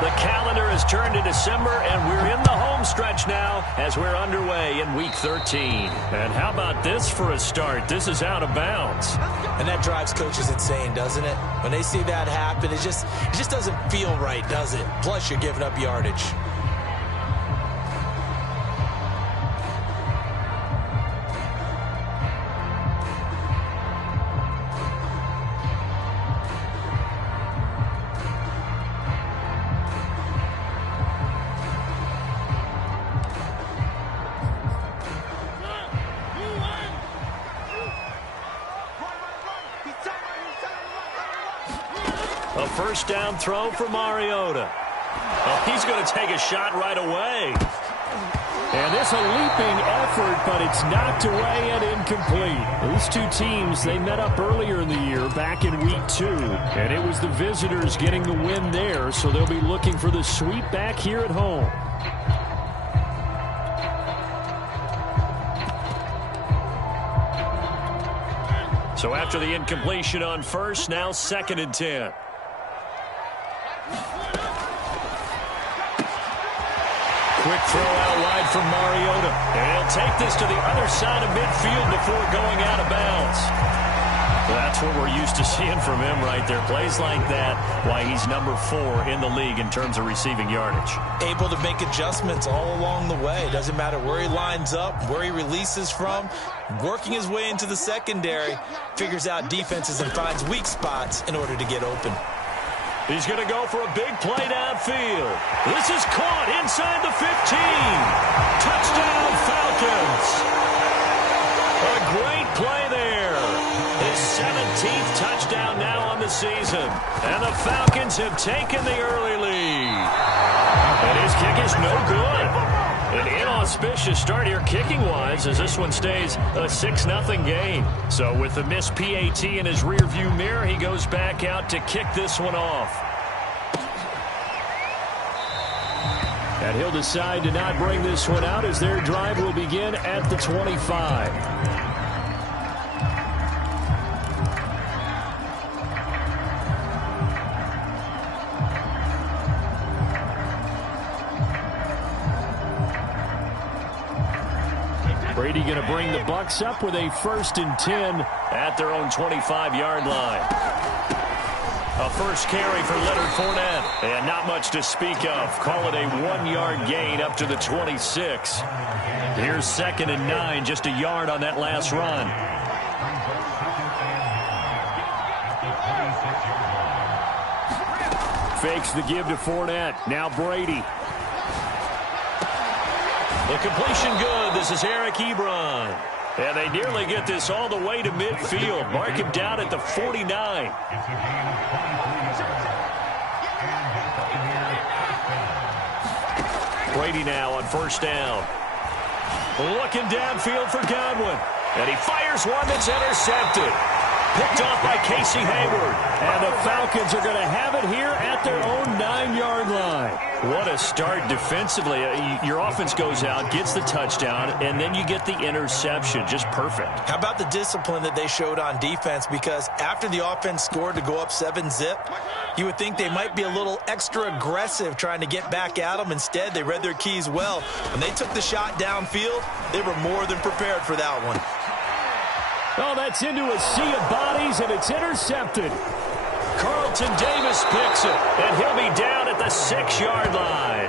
The calendar has turned to December, and we're in the home stretch now as we're underway in Week 13. And how about this for a start? This is out of bounds. And that drives coaches insane, doesn't it? When they see that happen, it just doesn't feel right, does it? Plus, you're giving up yardage. A first down throw for Mariota. Oh, he's going to take a shot right away. And it's a leaping effort, but it's knocked away and incomplete. These two teams, they met up earlier in the year, back in Week 2. And it was the visitors getting the win there, so they'll be looking for the sweep back here at home. So after the incompletion on first, now 2nd and 10. Quick throw out wide from Mariota. And he'll take this to the other side of midfield before going out of bounds. That's what we're used to seeing from him right there. Plays like that, why he's number 4 in the league in terms of receiving yardage. Able to make adjustments all along the way. Doesn't matter where he lines up, where he releases from. Working his way into the secondary. Figures out defenses and finds weak spots in order to get open. He's going to go for a big play downfield. This is caught inside the 15. Touchdown, Falcons. A great play there. His 17th touchdown now on the season. And the Falcons have taken the early lead. And his kick is no good. An inauspicious start here kicking-wise as this one stays a 6-0 game. So with the missed PAT in his rearview mirror, he goes back out to kick this one off. And he'll decide to not bring this one out as their drive will begin at the 25. Brady going to bring the Bucs up with a 1st and 10 at their own 25-yard line. A first carry for Leonard Fournette. And not much to speak of. Call it a 1-yard gain up to the 26. Here's 2nd and 9, just a yard on that last run. Fakes the give to Fournette. Now Brady. The completion good. This is Eric Ebron. And they nearly get this all the way to midfield. Mark him down at the 49. Brady now on first down. Looking downfield for Godwin. And he fires one that's intercepted. Picked off by Casey Hayward. And the Falcons are going to have it here at their own 9-yard line. What a start defensively. Your offense goes out, gets the touchdown, and then you get the interception. Just perfect. How about the discipline that they showed on defense? Because after the offense scored to go up 7-zip, you would think they might be a little extra aggressive trying to get back at them. Instead, they read their keys well. When they took the shot downfield, they were more than prepared for that one. Oh, that's into a sea of bodies, and it's intercepted. Carlton Davis picks it, and he'll be down at the 6-yard line.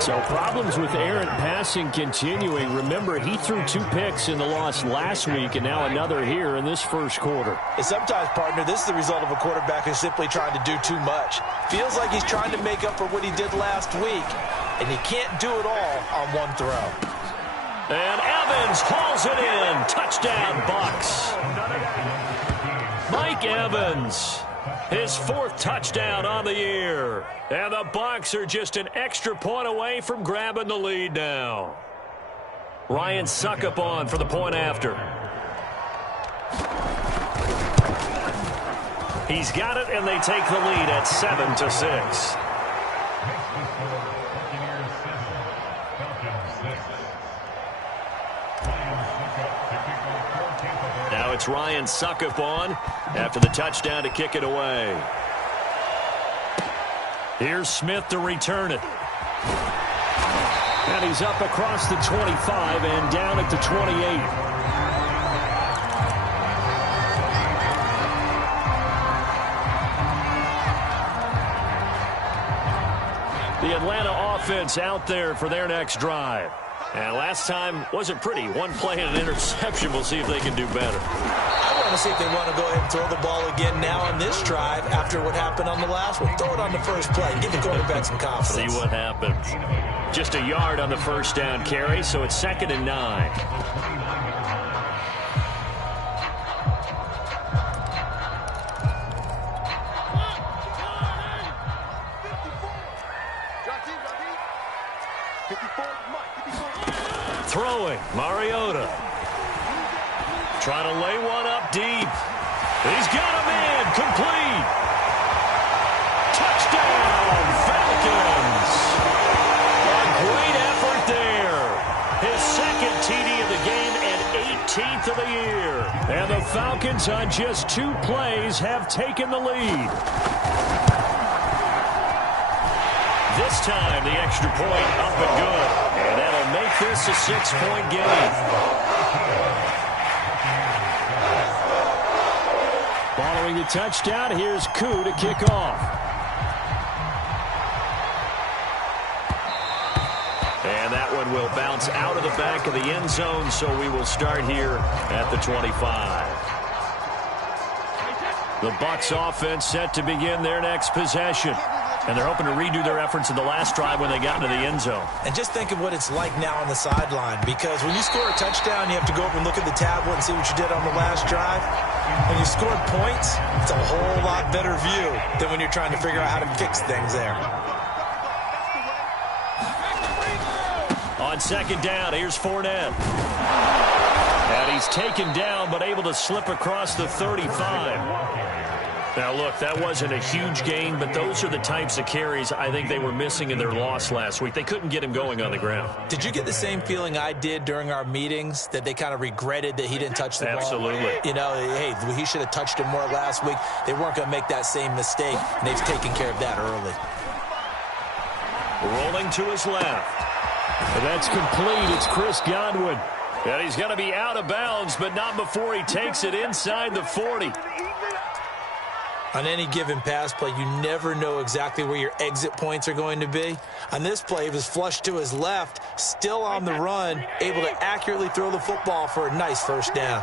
So problems with errant passing continuing. Remember, he threw 2 picks in the loss last week, and now another here in this first quarter. And sometimes, partner, this is the result of a quarterback who's simply trying to do too much. Feels like he's trying to make up for what he did last week, and he can't do it all on one throw. And Evans hauls it in. Touchdown, Bucs. Mike Evans, his 4th touchdown on the year. And the Bucs are just an extra point away from grabbing the lead now. Ryan Suckup on for the point after. He's got it, and they take the lead at 7-6. Now it's Ryan Suckup on after the touchdown to kick it away. Here's Smith to return it. And he's up across the 25 and down at the 28. The Atlanta offense out there for their next drive. And last time wasn't pretty. One play and an interception. We'll see if they can do better. I want to see if they want to go ahead and throw the ball again now on this drive after what happened on the last one. Throw it on the first play. Give the quarterback some confidence. See what happens. Just a yard on the first down carry, so it's 2nd and 9. Throwing, Mariota. Trying to lay one up deep. He's got him in. Complete. Touchdown, Falcons. A great effort there. His 2nd TD of the game and 18th of the year. And the Falcons on just 2 plays have taken the lead. This time, the extra point up and good. And that'll make this a 6-point game. Following the touchdown, here's Koo to kick off. And that one will bounce out of the back of the end zone, so we will start here at the 25. The Bucs offense set to begin their next possession. And they're hoping to redo their efforts in the last drive when they got into the end zone. And just think of what it's like now on the sideline, because when you score a touchdown, you have to go over and look at the tablet and see what you did on the last drive. When you scored points, it's a whole lot better view than when you're trying to figure out how to fix things there. On 2nd down, here's Fournette. And he's taken down, but able to slip across the 35. Now, look, that wasn't a huge gain, but those are the types of carries I think they were missing in their loss last week. They couldn't get him going on the ground. Did you get the same feeling I did during our meetings, that they kind of regretted that he didn't touch the ball? Absolutely. You know, hey, he should have touched him more last week. They weren't going to make that same mistake, and they've taken care of that early. Rolling to his left. And that's complete. It's Chris Godwin. And he's going to be out of bounds, but not before he takes it inside the 40. On any given pass play, you never know exactly where your exit points are going to be. On this play, he was flushed to his left, still on the run, able to accurately throw the football for a nice first down.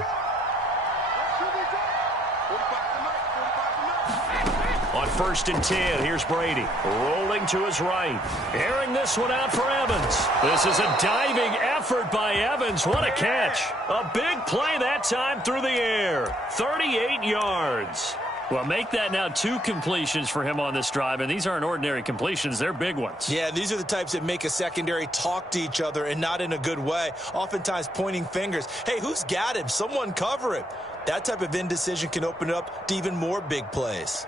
On 1st and 10, here's Brady. Rolling to his right. Airing this one out for Evans. This is a diving effort by Evans. What a catch. A big play that time through the air. 38 yards. Well, make that now 2 completions for him on this drive, and these aren't ordinary completions. They're big ones. Yeah, these are the types that make a secondary talk to each other, and not in a good way. Oftentimes pointing fingers. Hey, who's got him? Someone cover him. That type of indecision can open it up to even more big plays.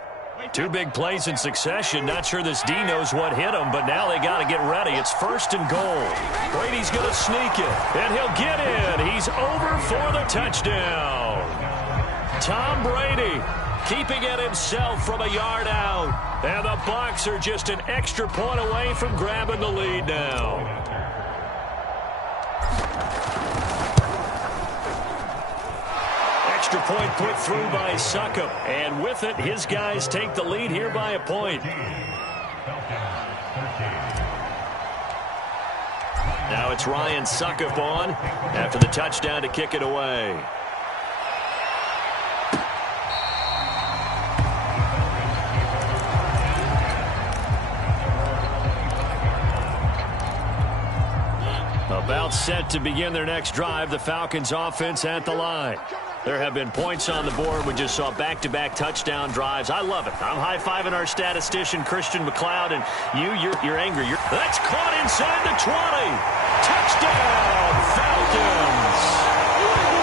2 big plays in succession. Not sure this D knows what hit him, but now they got to get ready. It's 1st and goal. Brady's going to sneak it, and he'll get in. He's over for the touchdown. Tom Brady keeping it himself from a yard out. And the Bucs are just an extra point away from grabbing the lead now. Extra point put through by Succop. And with it, his guys take the lead here by a point. Now it's Ryan Succop on after the touchdown to kick it away. About set to begin their next drive, the Falcons offense at the line. There have been points on the board. We just saw back-to-back touchdown drives. I love it. I'm high-fiving our statistician, Christian McLeod, and you're angry. That's caught inside the 20. Touchdown, Falcons.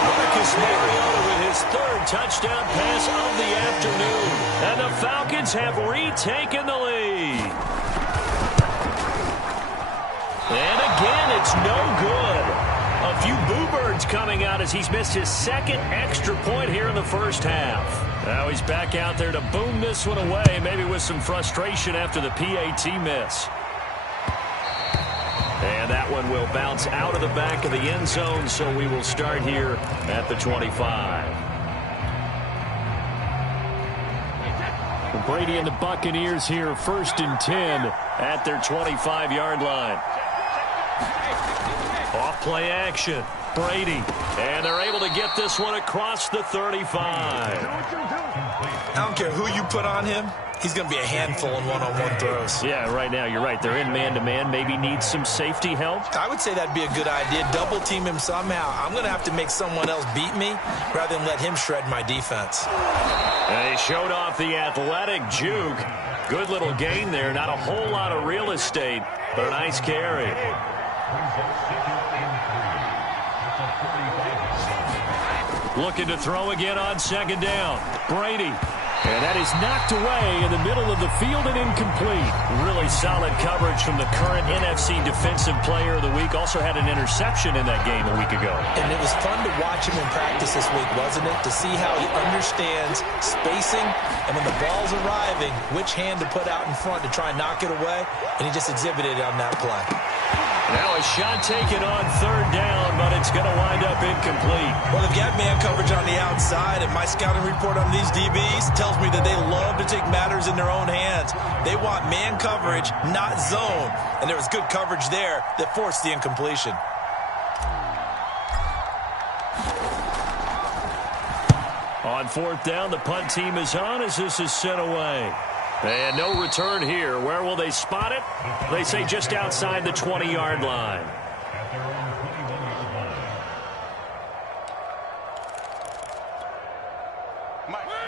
Marcus Mariota with his 3rd touchdown pass of the afternoon. And the Falcons have retaken the lead. And again, it's no good. A few boo birds coming out as he's missed his second extra point here in the first half. Now he's back out there to boom this one away, maybe with some frustration after the PAT miss. And that one will bounce out of the back of the end zone, so we will start here at the 25. Brady and the Buccaneers here, 1st and 10 at their 25-yard line. Off play action. Brady. And they're able to get this one across the 35. I don't care who you put on him. He's going to be a handful in one-on-one throws. Yeah, right now, you're right. They're in man-to-man. Maybe needs some safety help. I would say that'd be a good idea. Double team him somehow. I'm going to have to make someone else beat me rather than let him shred my defense. And he showed off the athletic juke. Good little gain there. Not a whole lot of real estate, but a nice carry. Looking to throw again on 2nd down. Brady. And that is knocked away in the middle of the field and incomplete. Really solid coverage from the current NFC Defensive Player of the Week. Also had an interception in that game a week ago. And it was fun to watch him in practice this week, wasn't it? To see how he understands spacing and when the ball's arriving, which hand to put out in front to try and knock it away. And he just exhibited it on that play. Now a shot taken on 3rd down, but it's going to wind up incomplete. Well, they've got man coverage on the outside, and my scouting report on these DBs tells me that they love to take matters in their own hands. They want man coverage, not zone. And there was good coverage there that forced the incompletion. On 4th down, the punt team is on as this is sent away. And no return here. Where will they spot it? They say just outside the 20-yard line.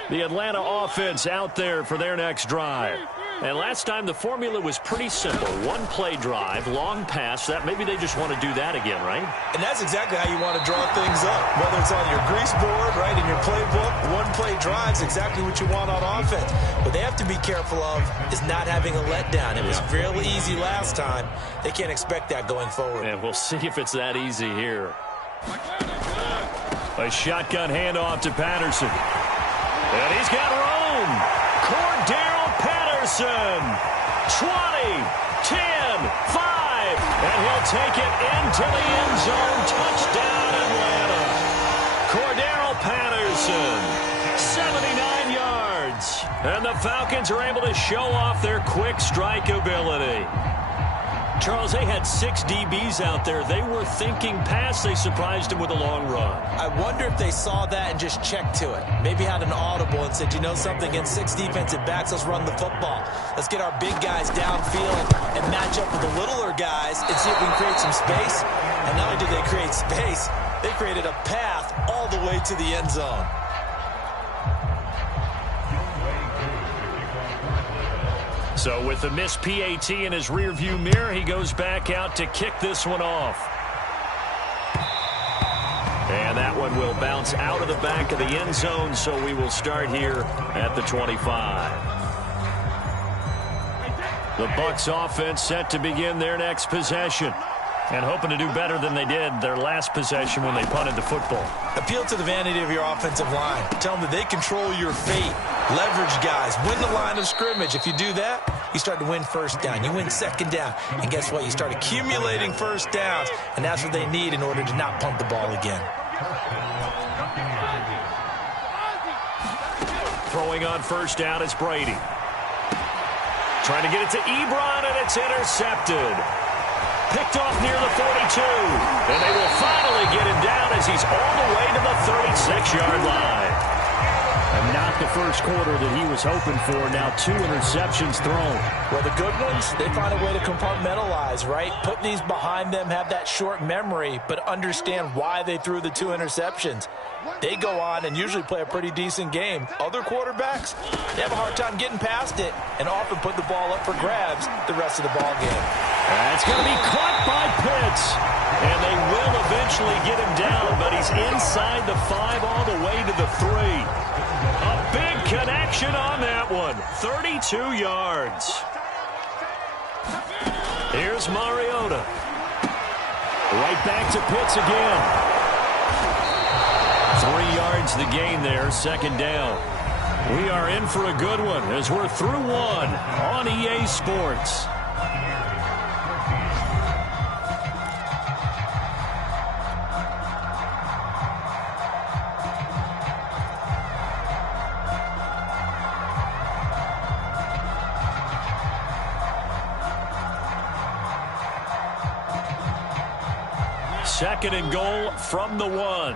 The Atlanta offense out there for their next drive. And last time the formula was pretty simple. One play drive, long pass. That maybe they just want to do that again, right? And that's exactly how you want to draw things up. Whether it's on your grease board, right, in your playbook, one play drive is exactly what you want on offense. What they have to be careful of is not having a letdown. It was fairly easy last time. They can't expect that going forward. And we'll see if it's that easy here. A shotgun handoff to Patterson. And he's got room. Cordero Patterson. 20, 10, 5. And he'll take it into the end zone. Touchdown, Atlanta. Cordero Patterson. 79 yards. And the Falcons are able to show off their quick strike ability. Charles, they had 6 DBs out there. They were thinking pass. They surprised him with a long run. I wonder if they saw that and just checked to it. Maybe had an audible and said, you know something, against 6 defensive backs, let's run the football. Let's get our big guys downfield and match up with the littler guys and see if we can create some space. And not only did they create space, they created a path all the way to the end zone. So with the missed PAT in his rearview mirror, he goes back out to kick this one off. And that one will bounce out of the back of the end zone, so we will start here at the 25. The Bucs offense set to begin their next possession. And hoping to do better than they did their last possession when they punted the football. Appeal to the vanity of your offensive line. Tell them that they control your fate. Leverage guys. Win the line of scrimmage. If you do that, you start to win 1st down. You win 2nd down. And guess what? You start accumulating 1st downs. And that's what they need in order to not punt the ball again. Throwing on 1st down is Brady. Trying to get it to Ebron, and it's intercepted. Picked off near the 42. And they will finally get him down as he's all the way to the 36-yard line. And not the first quarter that he was hoping for. Now 2 interceptions thrown. Well, the good ones, they find a way to compartmentalize, right? Put these behind them, have that short memory, but understand why they threw the 2 interceptions. They go on and usually play a pretty decent game. Other quarterbacks, they have a hard time getting past it and often put the ball up for grabs the rest of the ball game. That's going to be caught by Pitts. And they will eventually get him down, but he's inside the 5 all the way to the 3. A big connection on that one. 32 yards. Here's Mariota. Right back to Pitts again. 3 yards the gain there, second down. We are in for a good one as we're through one on EA Sports. Second and goal from the 1.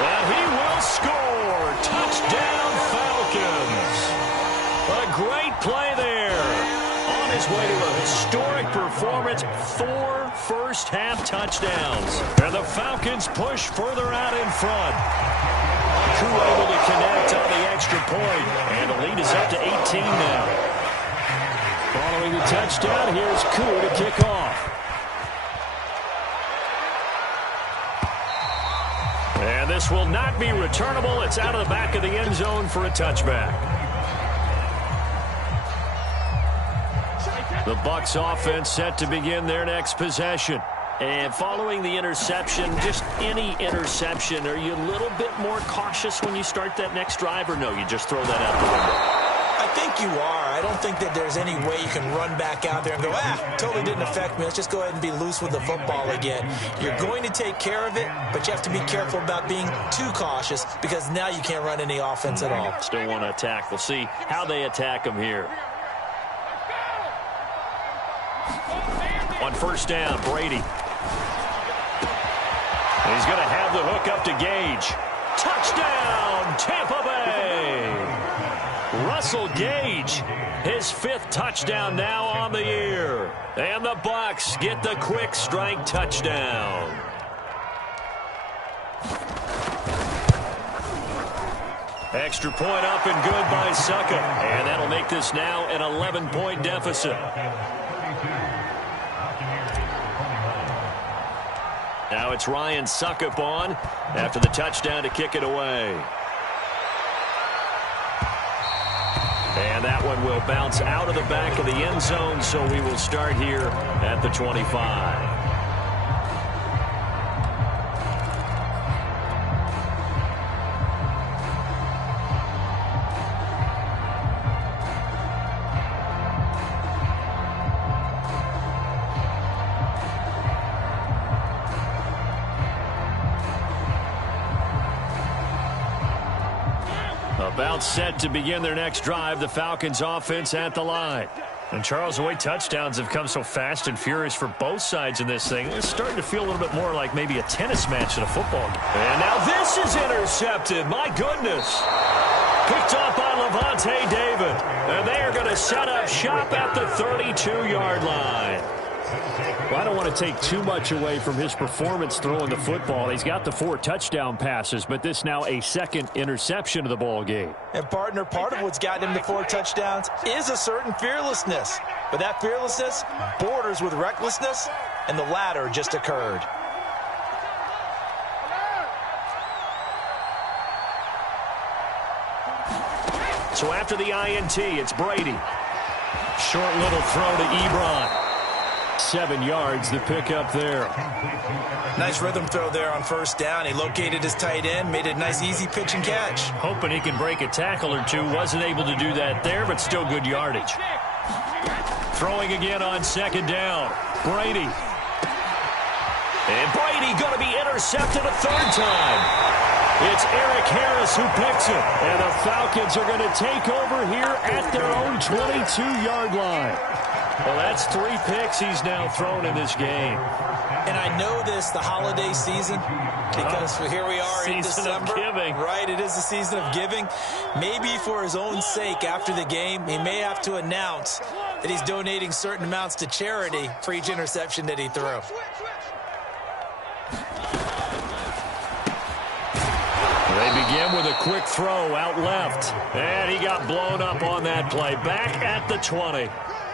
And he will score. Touchdown, Falcons. A great play there. On his way to a historic performance, 4 first-half touchdowns. And the Falcons push further out in front. Koo able to connect on the extra point, and the lead is up to 18 now. Following the touchdown, here's Koo to kick off. And this will not be returnable. It's out of the back of the end zone for a touchback. The Bucs offense set to begin their next possession. And following the interception, just any interception, are you a little bit more cautious when you start that next drive, or no, you just throw that out the window? I think you are. I don't think that there's any way you can run back out there and go, totally didn't affect me. Let's just go ahead and be loose with the football again. You're going to take care of it, but you have to be careful about being too cautious because now you can't run any offense at all. Still want to attack. We'll see how they attack them here. On first down, Brady. He's going to have the hook up to Gage. Touchdown, Tampa Bay. Russell Gage, his 5th touchdown now on the year. And the Bucs get the quick strike touchdown. Extra point up and good by Succop. And that'll make this now an 11-point deficit. Now it's Ryan Succop on after the touchdown to kick it away. And that one will bounce out of the back of the end zone, so we will start here at the 25. About set to begin their next drive, the Falcons offense at the line. And Charles, the way touchdowns have come so fast and furious for both sides in this thing, it's starting to feel a little bit more like maybe a tennis match than a football game. And now this is intercepted. My goodness. Picked off by Levante David. And they are going to set up shop at the 32-yard line. Well, I don't want to take too much away from his performance throwing the football. He's got the 4 touchdown passes, but this now a 2nd interception of the ball game. And partner, part of what's gotten him to 4 touchdowns is a certain fearlessness. But that fearlessness borders with recklessness, and the latter just occurred. So after the INT, it's Brady. Short little throw to Ebron. 7 yards, the pickup there. Nice rhythm throw there on first down. He located his tight end, made it a nice, easy pitch and catch. Hoping he can break a tackle or two. Wasn't able to do that there, but still good yardage. Throwing again on second down. Brady. And Brady going to be intercepted a 3rd time. It's Eric Harris who picks it. And the Falcons are going to take over here at their own 22-yard line. Well, that's 3 picks he's now thrown in this game. And I know this, the holiday season, because here we are in December. Right, it is the season of giving. Maybe for his own sake after the game, he may have to announce that he's donating certain amounts to charity for each interception that he threw. They begin with a quick throw out left. And he got blown up on that play. Back at the 20.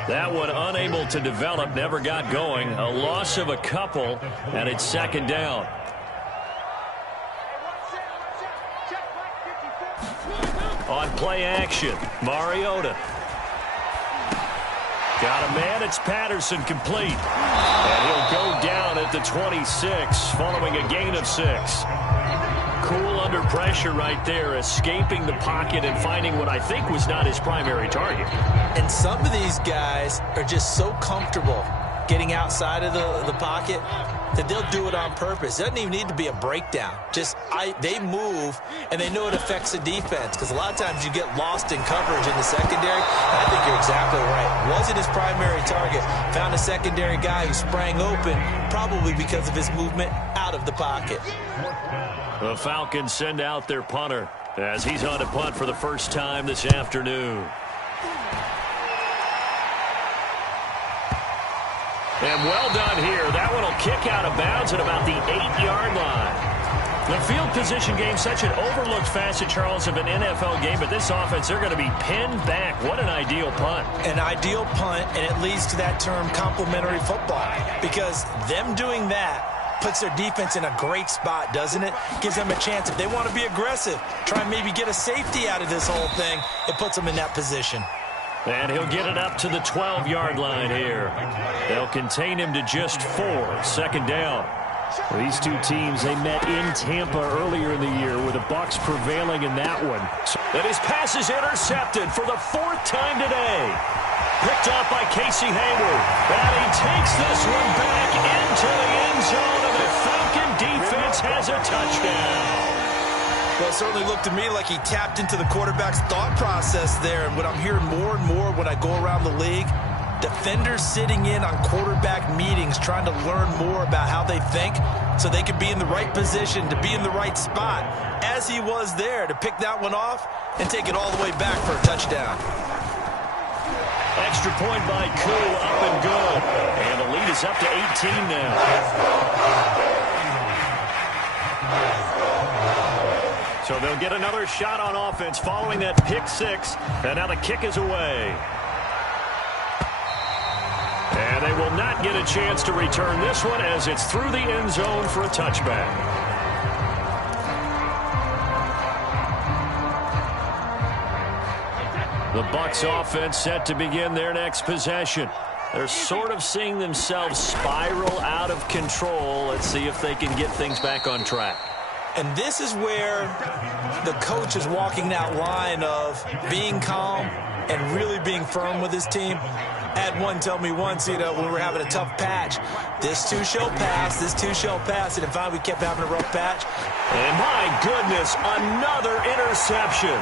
That one unable to develop, never got going. A loss of a couple, and it's second down. On play action, Mariota. Got a man, it's Patterson, complete. And he'll go down at the 26 following a gain of 6. Cool under pressure right there, escaping the pocket and finding what I think was not his primary target. And some of these guys are just so comfortable getting outside of the pocket that they'll do it on purpose. It doesn't even need to be a breakdown. They move, and they know it affects the defense, because a lot of times you get lost in coverage in the secondary. And I think you're exactly right. Wasn't his primary target. Found a secondary guy who sprang open, probably because of his movement out of the pocket. The Falcons send out their punter as he's on to punt for the first time this afternoon. And well done here. That one will kick out of bounds at about the 8-yard line. The field position game, such an overlooked facet, Charles, of an NFL game, but this offense, they're going to be pinned back. What an ideal punt. An ideal punt, and it leads to that term complementary football, because them doing that puts their defense in a great spot, doesn't it? Gives them a chance. If they want to be aggressive, try and maybe get a safety out of this whole thing, it puts them in that position. And he'll get it up to the 12-yard line here. They'll contain him to just 4. Second down. These two teams, they met in Tampa earlier in the year, with the Bucs prevailing in that one. And his pass is intercepted for the 4th time today. Picked off by Casey Hayward. And he takes this one back into the end zone, and the Falcon defense has a touchdown. Well, it certainly looked to me like he tapped into the quarterback's thought process there. And what I'm hearing more and more when I go around the league, defenders sitting in on quarterback meetings trying to learn more about how they think so they can be in the right position, to be in the right spot, as he was there, to pick that one off and take it all the way back for a touchdown. Extra point by Koo, up and good. And the lead is up to 18 now. So they'll get another shot on offense following that pick 6. And now the kick is away. And they will not get a chance to return this one, as it's through the end zone for a touchback. The Bucs offense set to begin their next possession. They're sort of seeing themselves spiral out of control. Let's see if they can get things back on track. And this is where the coach is walking that line of being calm and really being firm with his team. I had one tell me once, when we were having a tough patch, this too shall pass, this too shall pass. And in fact, we kept having a rough patch. And my goodness, another interception.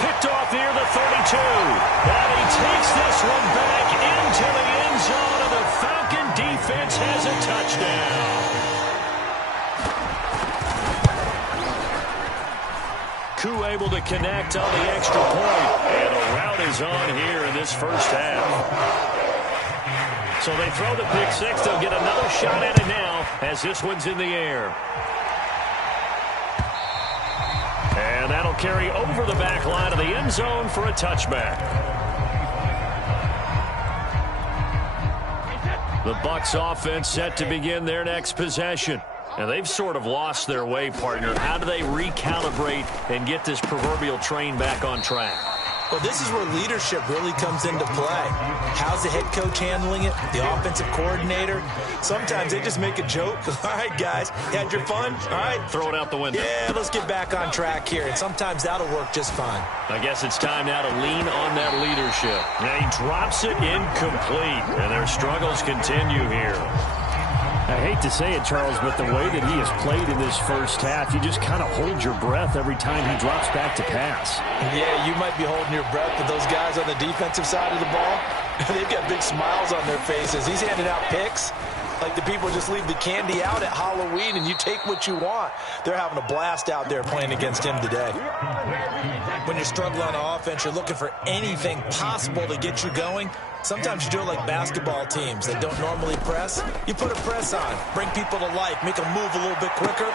Picked off near the 32. And he takes this one back into the end zone, and the Falcon defense has a touchdown. Koo able to connect on the extra point. And a rout is on here in this first half. So they throw the pick 6. They'll get another shot at it now as this one's in the air. And that'll carry over the back line of the end zone for a touchback. The Bucs offense set to begin their next possession. And they've sort of lost their way, partner. How do they recalibrate and get this proverbial train back on track? Well, this is where leadership really comes into play. How's the head coach handling it? The offensive coordinator? Sometimes they just make a joke. All right, guys, you had your fun? All right. Throw it out the window. Yeah, let's get back on track here. And sometimes that'll work just fine. I guess it's time now to lean on that leadership. Now he drops it incomplete, and their struggles continue here. I hate to say it, Charles, but the way that he has played in this first half, you just kind of hold your breath every time he drops back to pass. Yeah, you might be holding your breath, but those guys on the defensive side of the ball, they've got big smiles on their faces. He's handing out picks like the people just leave the candy out at Halloween and you take what you want. They're having a blast out there playing against him today. When you're struggling on offense, you're looking for anything possible to get you going. Sometimes you do it like basketball teams that don't normally press. You put a press on, bring people to life, make them move a little bit quicker.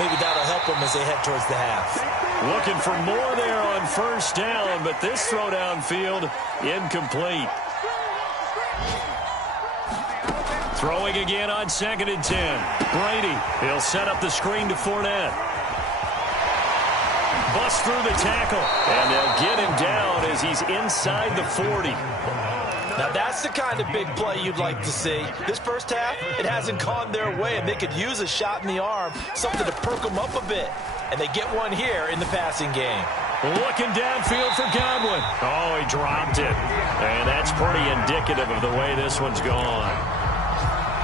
Maybe that'll help them as they head towards the half. Looking for more there on first down, but this throw downfield incomplete. Throwing again on 2nd and 10. Brady, he'll set up the screen to Fournette. busts through the tackle. And they'll get him down as he's inside the 40. Now, that's the kind of big play you'd like to see. This first half, it hasn't gone their way, and they could use a shot in the arm, something to perk them up a bit. And they get one here in the passing game. Looking downfield for Godwin. Oh, he dropped it. And that's pretty indicative of the way this one's gone.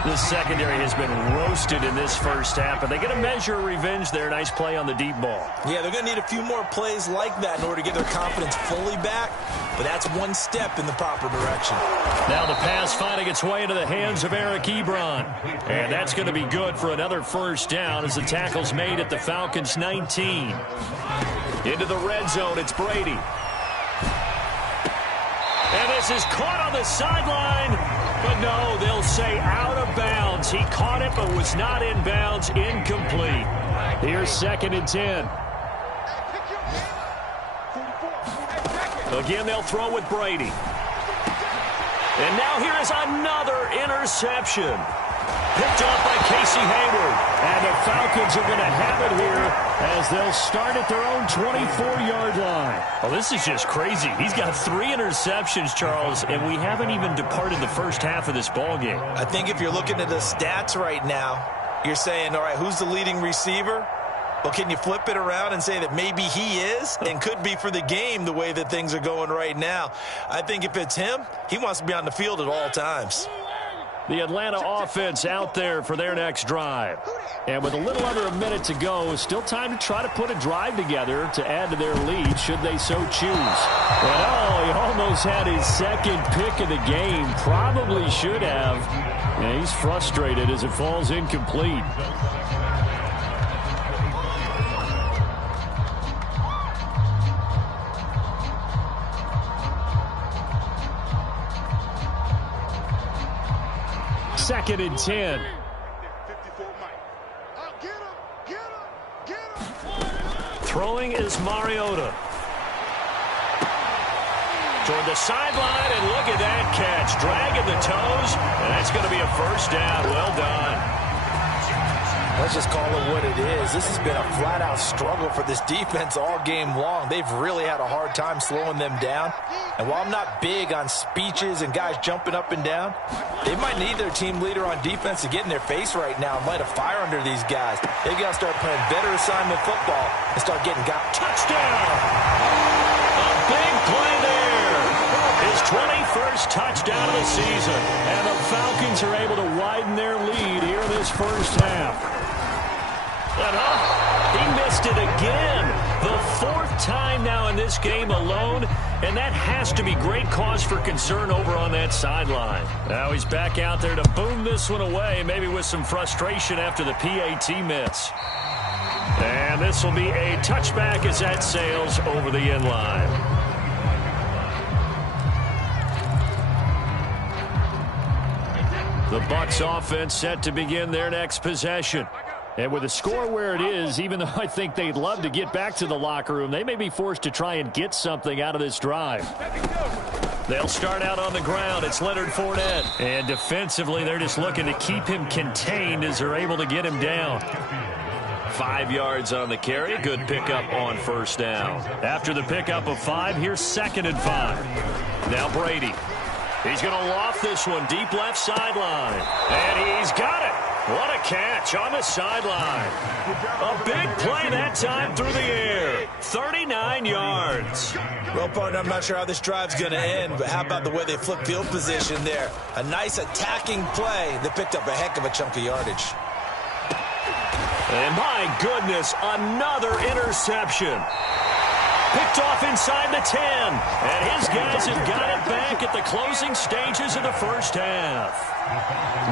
The secondary has been roasted in this first half, but they get a measure of revenge there. Nice play on the deep ball. Yeah, they're going to need a few more plays like that in order to get their confidence fully back, but that's one step in the proper direction. Now the pass finding its way into the hands of Eric Ebron. And that's going to be good for another first down as the tackle's made at the Falcons' 19. Into the red zone, it's Brady. And this is caught on the sideline. But no, they'll say out of bounds. He caught it but was not in bounds. Incomplete. Here's 2nd and 10. Again, they'll throw with Brady. And now here is another interception. Picked off by Casey Hayward. And the Falcons are going to have it here as they'll start at their own 24-yard line. Well, this is just crazy. He's got 3 interceptions, Charles, and we haven't even departed the first half of this ballgame. I think if you're looking at the stats right now, you're saying, all right, who's the leading receiver? Well, can you flip it around and say that maybe he is and could be for the game the way that things are going right now? I think if it's him, he wants to be on the field at all times. The Atlanta offense out there for their next drive. And with a little under a minute to go, still time to try to put a drive together to add to their lead should they so choose. But oh, he almost had his 2nd pick of the game. Probably should have. And he's frustrated as it falls incomplete. Second and 10. Throwing is Mariota. Toward the sideline, and look at that catch. Dragging the toes, and that's going to be a first down. Well done. Let's just call it what it is. This has been a flat-out struggle for this defense all game long. They've really had a hard time slowing them down. And while I'm not big on speeches and guys jumping up and down, they might need their team leader on defense to get in their face right now and light a fire under these guys. They've got to start playing better assignment football and start getting got. Touchdown! A big play there. His 21st touchdown of the season. And the Falcons are able to widen their lead here in this first half. And he missed it again. The 4th time now in this game alone, and that has to be great cause for concern over on that sideline. Now he's back out there to boom this one away, maybe with some frustration after the PAT miss. And this will be a touchback as that sails over the end line. The Bucs offense set to begin their next possession. And with the score where it is, even though I think they'd love to get back to the locker room, they may be forced to try and get something out of this drive. They'll start out on the ground. It's Leonard Fournette. And defensively, they're just looking to keep him contained as they're able to get him down. 5 yards on the carry. Good pickup on first down. After the pickup of 5, here's 2nd and 5. Now Brady. He's going to loft this one deep left sideline. And he's got it. What a catch on the sideline. A big play that time through the air. 39 yards. Well, partner, I'm not sure how this drive's going to end, but how about the way they flip field position there? A nice attacking play that picked up a heck of a chunk of yardage. And my goodness, another interception. Picked off inside the 10. And his guys have got it back at the closing stages of the first half.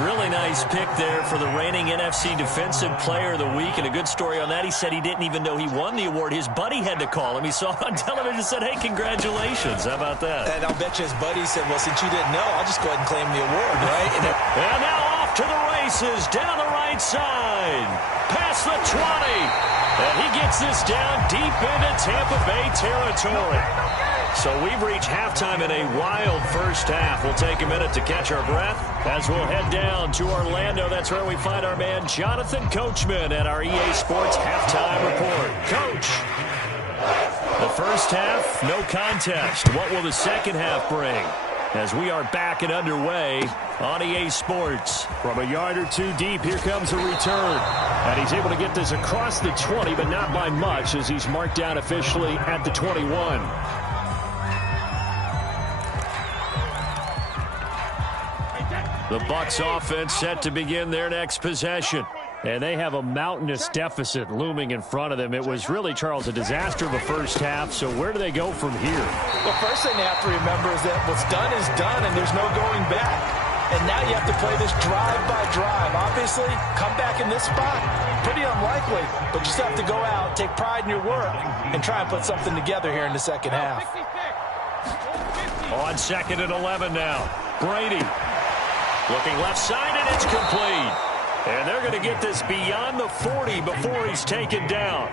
Really nice pick there for the reigning NFC Defensive Player of the Week. And a good story on that. He said he didn't even know he won the award. His buddy had to call him. He saw it on television and said, hey, congratulations. How about that? And I'll bet you his buddy said, well, since you didn't know, I'll just go ahead and claim the award, right? And now off to the races down the right side. Past the 20. And he gets this down deep into Tampa Bay territory. So we've reached halftime in a wild first half. We'll take a minute to catch our breath as we'll head down to Orlando. That's where we find our man Jonathan Coachman at our EA Sports Halftime Report. Coach. first half, no contest. What will the second half bring? As we are back and underway on EA Sports. From a yard or two deep, here comes a return. And he's able to get this across the 20, but not by much, as he's marked down officially at the 21. The Bucs offense set to begin their next possession. And they have a mountainous deficit looming in front of them. It was really, Charles, a disaster of a first half. So where do they go from here? Well, first thing they have to remember is that what's done is done, and there's no going back. And now you have to play this drive by drive. Obviously, come back in this spot, pretty unlikely. But you still have to go out, take pride in your work, and try and put something together here in the second half. On 2nd and 11 now. Brady looking left side, and it's complete. And they're going to get this beyond the 40 before he's taken down.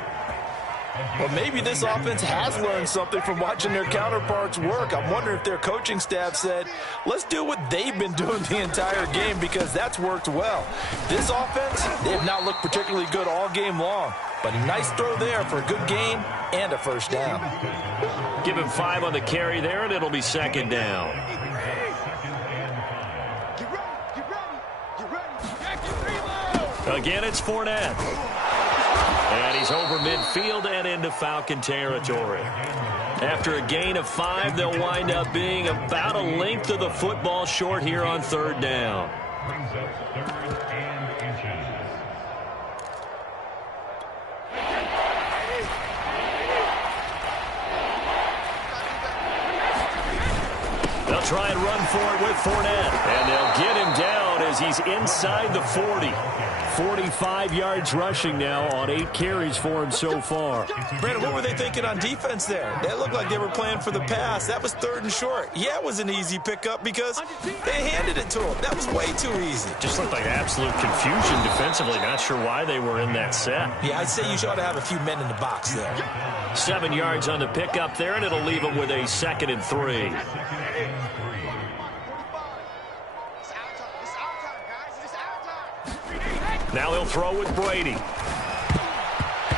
Well, maybe this offense has learned something from watching their counterparts work. I'm wondering if their coaching staff said, let's do what they've been doing the entire game, because that's worked well. This offense, they have not looked particularly good all game long. But a nice throw there for a good gain and a first down. Give him 5 on the carry there, and it'll be second down. Again, it's Fournette. And he's over midfield and into Falcon territory. After a gain of 5, they'll wind up being about a length of the football short here on 3rd down. They'll try and run for it with Fournette. And they'll get him down as he's inside the 40. 45 yards rushing now on 8 carries for him so far. Brandon, what were they thinking on defense there? They looked like they were playing for the pass. That was 3rd and short. Yeah, it was an easy pickup because they handed it to him. That was way too easy. Just looked like absolute confusion defensively. Not sure why they were in that set. Yeah, I'd say you ought to have a few men in the box there. 7 yards on the pickup there, and it'll leave them with a 2nd and 3. Now he'll throw with Brady.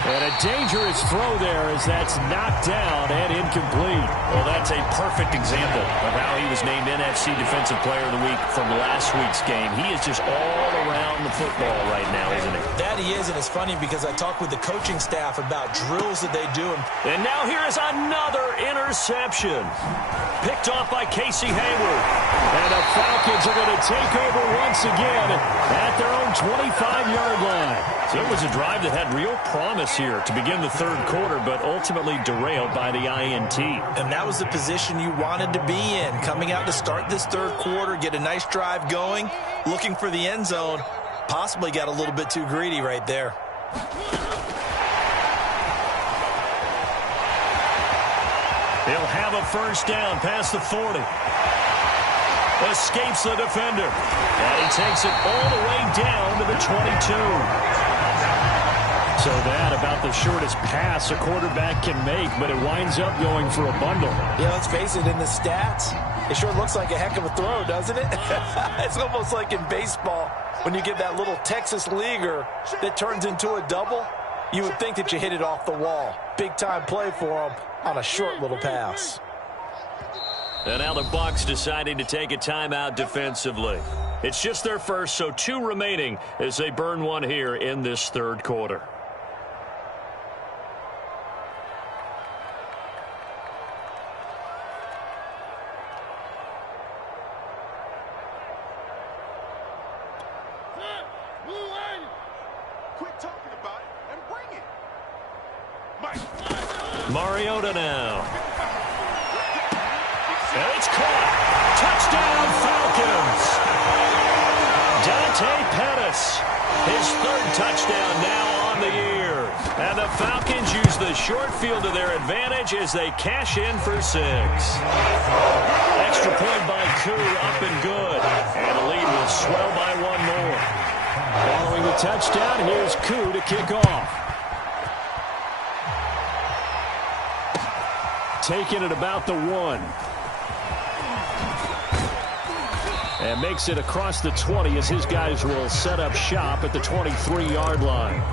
And a dangerous throw there as that's knocked down and incomplete. Well, that's a perfect example of how he was named NFC Defensive Player of the Week from last week's game. He is just all around the football right now, isn't he? That he is, and it's funny because I talked with the coaching staff about drills that they do. And now here is another interception. Picked off by Casey Hayward. And the Falcons are going to take over once again at their own 25-yard line. So it was a drive that had real promise here to begin the 3rd quarter, but ultimately derailed by the INT. And that was the position you wanted to be in, coming out to start this 3rd quarter, get a nice drive going, looking for the end zone. Possibly got a little bit too greedy right there. He'll have a first down past the 40. Escapes the defender. And he takes it all the way down to the 22. So that about the shortest pass a quarterback can make, but it winds up going for a bundle. Yeah, let's face it, in the stats, it sure looks like a heck of a throw, doesn't it? It's almost like in baseball when you get that little Texas leaguer that turns into a double. You would think that you hit it off the wall. Big-time play for him on a short little pass. And now the Bucs deciding to take a timeout defensively. It's just their first, so 2 remaining as they burn one here in this 3rd quarter. Mariota now. And it's caught. Touchdown, Falcons. Dante Pettis. His 3rd touchdown now on the year. And the Falcons use the short field to their advantage as they cash in for 6. Extra point by Koo, up and good. And the lead will swell by 1 more. Following the touchdown, here's Koo to kick off. Taking it about the 1. And makes it across the 20 as his guys will set up shop at the 23-yard line.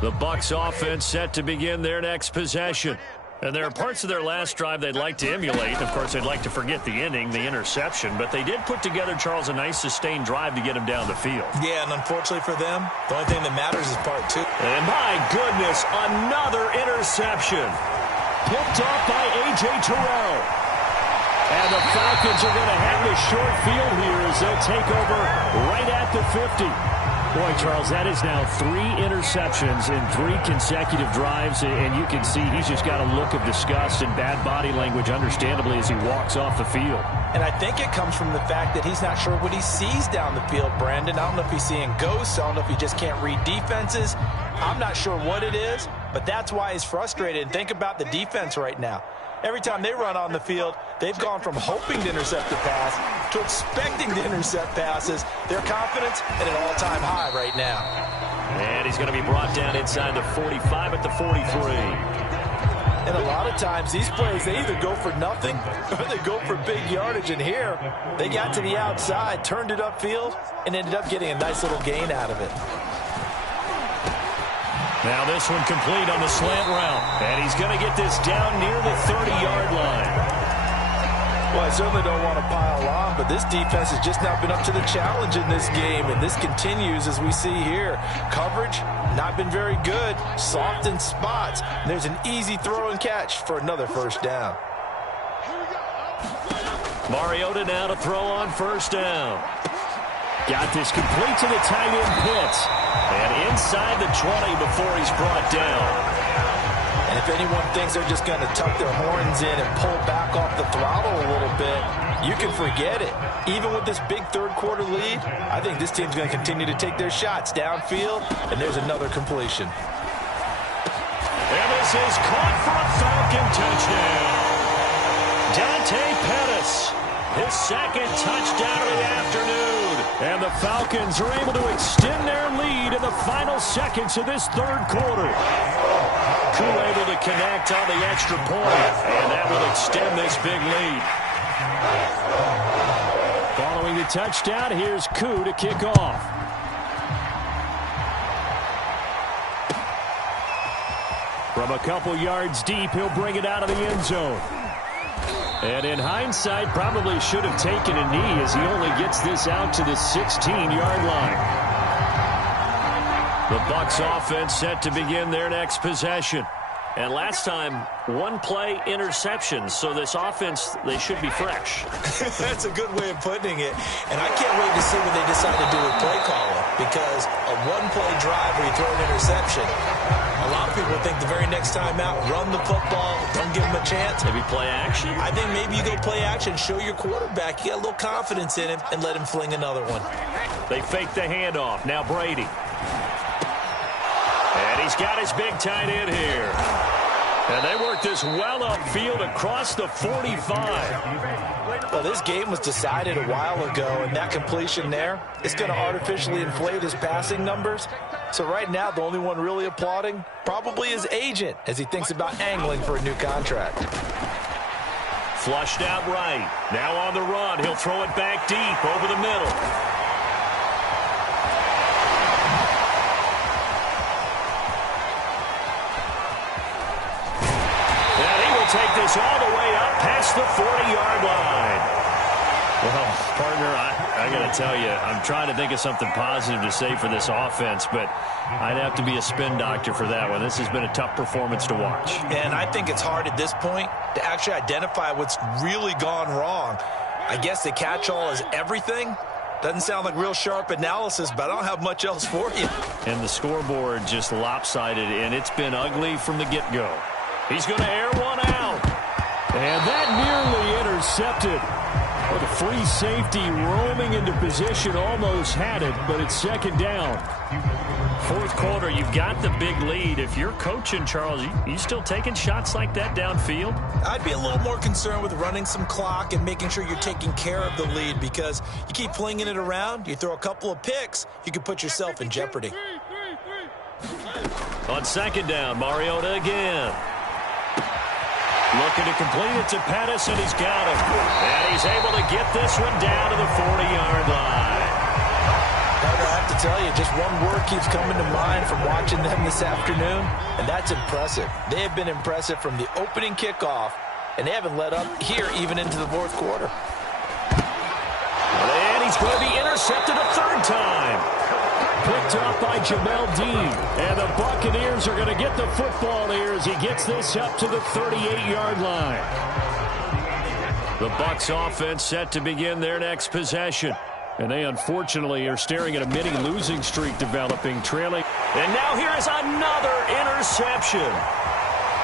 The Bucs offense set to begin their next possession. And there are parts of their last drive they'd like to emulate. Of course, they'd like to forget the inning, the interception. But they did put together, Charles, a nice sustained drive to get him down the field. Yeah, and unfortunately for them, the only thing that matters is part two. And my goodness, another interception. Picked off by A.J. Terrell. And the Falcons are going to have the short field here as they'll take over right at the 50. Boy, Charles, that is now 3 interceptions in 3 consecutive drives, and you can see he's just got a look of disgust and bad body language, understandably, as he walks off the field. And I think it comes from the fact that he's not sure what he sees down the field, Brandon. I don't know if he's seeing ghosts. I don't know if he just can't read defenses. I'm not sure what it is, but that's why he's frustrated. And think about the defense right now. Every time they run on the field, they've gone from hoping to intercept the pass to expecting to intercept passes. Their confidence at an all-time high right now. And he's going to be brought down inside the 45 at the 43. And a lot of times, these plays, they either go for nothing or they go for big yardage. And here, they got to the outside, turned it upfield, and ended up getting a nice little gain out of it. Now this one complete on the slant route. And he's going to get this down near the 30-yard line. Well, I certainly don't want to pile on, but this defense has just not been up to the challenge in this game, and this continues as we see here. Coverage, not been very good, soft in spots. And there's an easy throw and catch for another first down. Mariota now to throw on first down. Got this complete to the tight end Pitts. And inside the 20 before he's brought down. And if anyone thinks they're just going to tuck their horns in and pull back off the throttle a little bit, you can forget it. Even with this big third-quarter lead, I think this team's going to continue to take their shots downfield, and there's another completion. And this is caught for a Falcon touchdown. Dante Pettis, his second touchdown of the afternoon. And the Falcons are able to extend their lead in the final seconds of this third quarter. Koo able to connect on the extra point, and that will extend this big lead. Following the touchdown, here's Koo to kick off. From a couple yards deep, he'll bring it out of the end zone. And in hindsight, probably should have taken a knee as he only gets this out to the 16-yard line. The Bucs offense set to begin their next possession. And last time, one-play interceptions. So this offense, they should be fresh. That's a good way of putting it. And I can't wait to see what they decide to do with play calling. Because a one-play drive where you throw an interception, a lot of people think the very next time out, run the football, don't give them a chance. Maybe play action? I think maybe you go play action, show your quarterback you got a little confidence in him, and let him fling another one. They fake the handoff. Now Brady. And he's got his big tight end here. And they work this well upfield across the 45. Well, this game was decided a while ago, and that completion there is going to artificially inflate his passing numbers. So right now, the only one really applauding probably his agent as he thinks about angling for a new contract. Flushed out right. Now on the run. He'll throw it back deep over the middle. Take this all the way up past the 40-yard line. Well, partner, I got to tell you, I'm trying to think of something positive to say for this offense, but I'd have to be a spin doctor for that one. This has been a tough performance to watch. And I think it's hard at this point to actually identify what's really gone wrong. I guess the catch-all is everything. Doesn't sound like real sharp analysis, but I don't have much else for you. And the scoreboard just lopsided, and it's been ugly from the get-go. He's going to air one out. And that nearly intercepted. Well, the free safety roaming into position almost had it, but it's second down. Fourth quarter, you've got the big lead. If you're coaching, Charles, you still taking shots like that downfield? I'd be a little more concerned with running some clock and making sure you're taking care of the lead, because you keep flinging it around, you throw a couple of picks, you could put yourself in jeopardy. On second down, Mariota again. Looking to complete it to Pettis, and he's got him. And he's able to get this one down to the 40-yard line. I have to tell you, just one word keeps coming to mind from watching them this afternoon, and that's impressive. They have been impressive from the opening kickoff, and they haven't let up here even into the fourth quarter. And he's going to be intercepted a third time. Picked up by Jamel Dean. And the Buccaneers are going to get the football here as he gets this up to the 38-yard line. The Bucs offense set to begin their next possession. And they unfortunately are staring at a mini losing streak developing, trailing. And now here is another interception.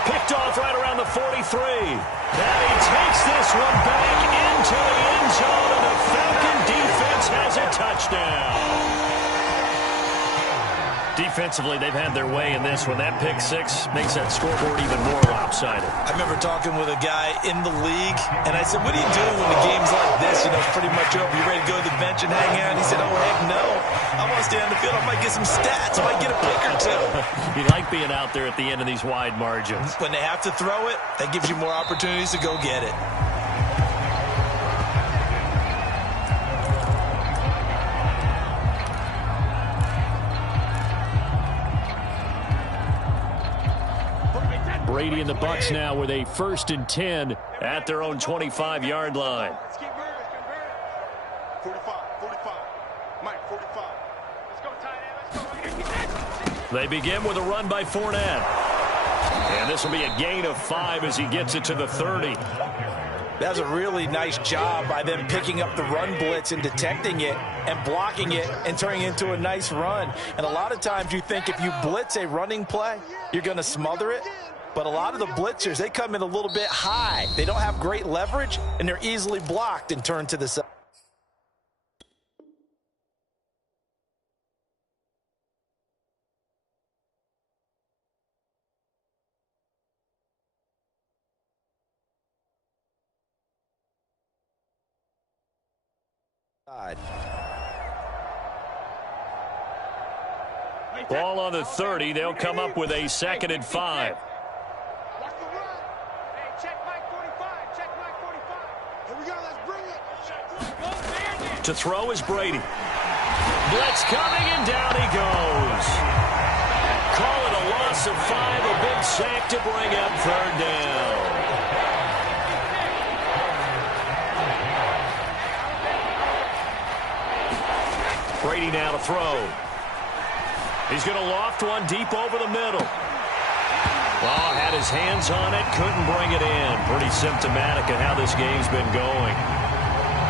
Picked off right around the 43. And he takes this one back into the end zone, and the Falcon defense has a touchdown. Defensively, they've had their way in this one. That pick six makes that scoreboard even more lopsided. I remember talking with a guy in the league, and I said, what are you doing when the game's like this? You know, it's pretty much over. You ready to go to the bench and hang out? And he said, oh, heck no. I want to stay on the field. I might get some stats. I might get a pick or two. You like being out there at the end of these wide margins. When they have to throw it, that gives you more opportunities to go get it. Brady and the Bucs now with a 1st and 10 at their own 25-yard line. Let's keep moving. 45. Mike, 45. Let's go, tight end. They begin with a run by Fournette. And this will be a gain of 5 as he gets it to the 30. That's a really nice job by them picking up the run blitz and detecting it and blocking it and turning it into a nice run. And a lot of times you think if you blitz a running play, you're going to smother it. But a lot of the blitzers, they come in a little bit high. They don't have great leverage, and they're easily blocked and turned to the side. Ball on the 30. They'll come up with a 2nd and 5. To throw is Brady. Blitz coming, and down he goes. Call it a loss of 5, a big sack to bring up 3rd down. Brady now to throw. He's going to loft one deep over the middle. Oh, had his hands on it, couldn't bring it in. Pretty symptomatic of how this game's been going.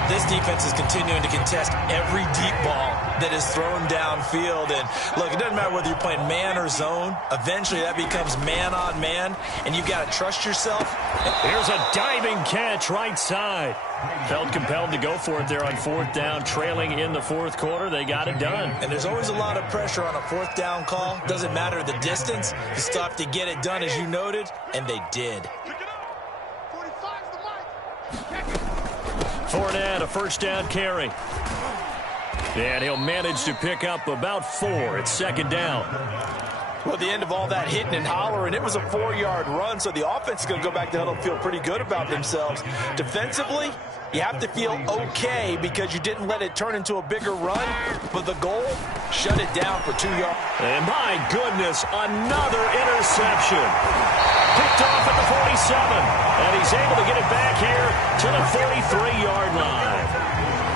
This defense is continuing to contest every deep ball that is thrown downfield. And, look, it doesn't matter whether you're playing man or zone. Eventually, that becomes man-on-man, and you've got to trust yourself. Here's a diving catch right side. Felt compelled to go for it there on 4th down, trailing in the 4th quarter. They got it done. And there's always a lot of pressure on a 4th down call. Doesn't matter the distance. You still have to get it done, as you noted, and they did. Fournette, a 1st down carry. And he'll manage to pick up about 4. It's 2nd down. Well, the end of all that hitting and hollering, it was a 4-yard run, so the offense is going to go back to huddle and feel pretty good about themselves. Defensively, you have to feel okay because you didn't let it turn into a bigger run, but the goal, shut it down for 2 yards. And my goodness, another interception. Picked off at the 47, and he's able to get it back here to the 43-yard line.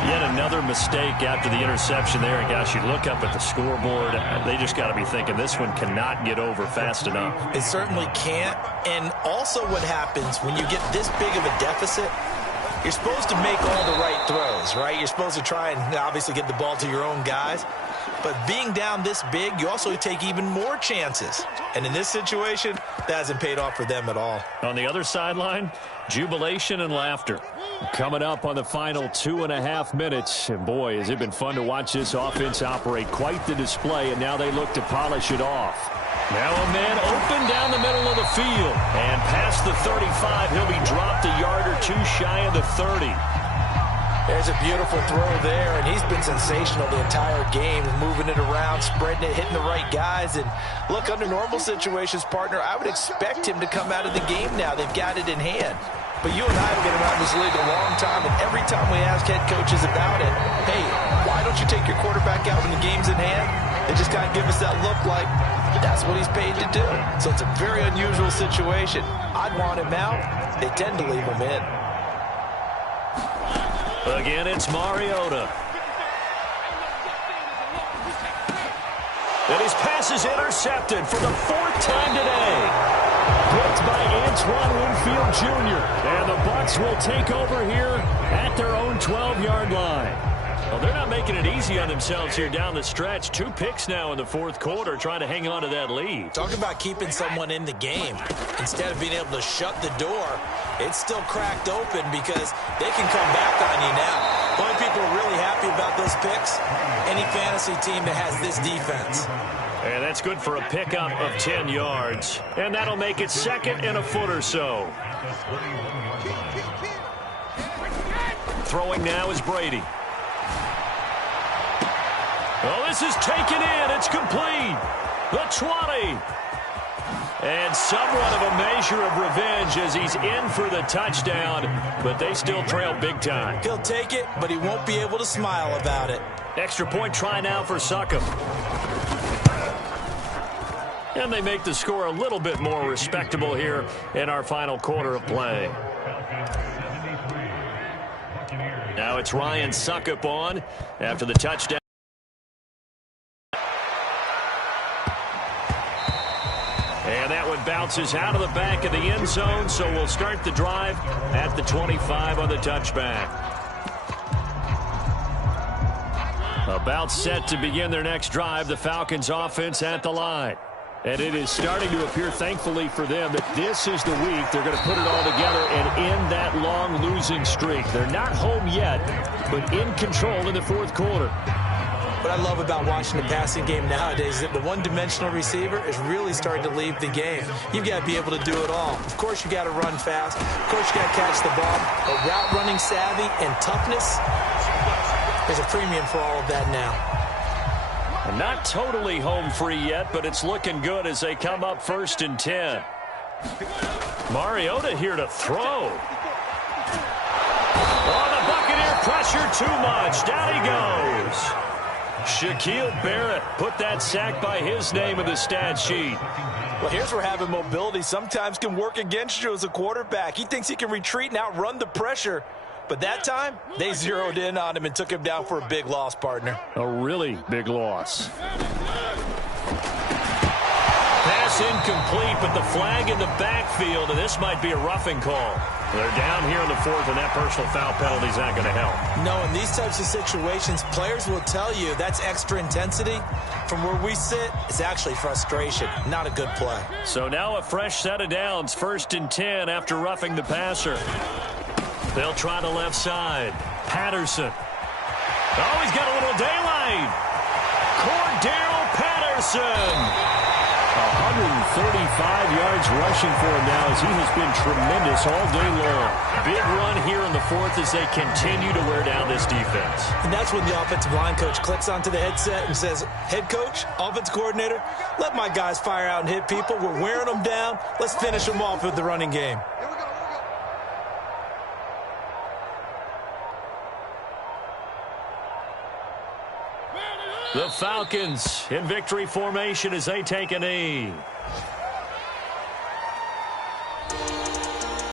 Yet another mistake after the interception there. And, gosh, you look up at the scoreboard, they just got to be thinking this one cannot get over fast enough. It certainly can't. And also what happens when you get this big of a deficit, you're supposed to make all the right throws, right? You're supposed to try and obviously get the ball to your own guys. But being down this big, you also take even more chances. And in this situation, that hasn't paid off for them at all. On the other sideline, jubilation and laughter. Coming up on the final 2.5 minutes. And, boy, has it been fun to watch this offense operate. Quite the display, and now they look to polish it off. Now a man open down the middle of the field. And past the 35, he'll be dropped a yard or two shy of the 30. There's a beautiful throw there, and he's been sensational the entire game, moving it around, spreading it, hitting the right guys. And look, under normal situations, partner, I would expect him to come out of the game now. They've got it in hand. But you and I have been around this league a long time, and every time we ask head coaches about it, hey, why don't you take your quarterback out when the game's in hand? They just kind of give us that look like that's what he's paid to do. So it's a very unusual situation. I'd want him out. They tend to leave him in. Again, it's Mariota. And his pass is intercepted for the 4th time today. Picked by Antoine Winfield Jr. And the Bucs will take over here at their own 12-yard line. Well, they're not making it easy on themselves here down the stretch. 2 picks now in the 4th quarter trying to hang on to that lead. Talk about keeping someone in the game. Instead of being able to shut the door, it's still cracked open because they can come back on you now. The only people are really happy about those picks, any fantasy team that has this defense. And that's good for a pickup of 10 yards. And that'll make it 2nd and a foot or so. Throwing now is Brady. Oh, this is taken in. It's complete. The 20. And somewhat of a measure of revenge as he's in for the touchdown, but they still trail big time. He'll take it, but he won't be able to smile about it. Extra point try now for Succop. And they make the score a little bit more respectable here in our final quarter of play. Now it's Ryan Succop on after the touchdown. And that one bounces out of the back of the end zone, so we'll start the drive at the 25 on the touchback. About set to begin their next drive, the Falcons offense at the line. And it is starting to appear, thankfully for them, that this is the week they're going to put it all together and end that long losing streak. They're not home yet, but in control in the 4th quarter. What I love about watching the passing game nowadays is that the one-dimensional receiver is really starting to leave the game. You've got to be able to do it all. Of course, you got to run fast. Of course, you got to catch the ball. But route running savvy and toughness, there's a premium for all of that now. Not totally home free yet, but it's looking good as they come up 1st and 10. Mariota here to throw. Oh, the Buccaneer pressure too much. Down he goes. Shaquille Barrett put that sack by his name in the stat sheet. Well, here's where having mobility sometimes can work against you as a quarterback. He thinks he can retreat and outrun the pressure. But that time, they zeroed in on him and took him down for a big loss, partner. A really big loss. Pass incomplete, but the flag in the backfield, and this might be a roughing call. They're down here in the 4th, and that personal foul penalty is not going to help. No, in these types of situations, players will tell you that's extra intensity. From where we sit, it's actually frustration, not a good play. So now a fresh set of downs, 1st and 10 after roughing the passer. They'll try the left side. Patterson. Oh, he's got a little daylight. Cordero Patterson. 135 yards rushing for him now as he has been tremendous all day long. Big run here in the 4th as they continue to wear down this defense. And that's when the offensive line coach clicks onto the headset and says, head coach, offensive coordinator, let my guys fire out and hit people. We're wearing them down. Let's finish them off with the running game. The Falcons in victory formation as they take a knee.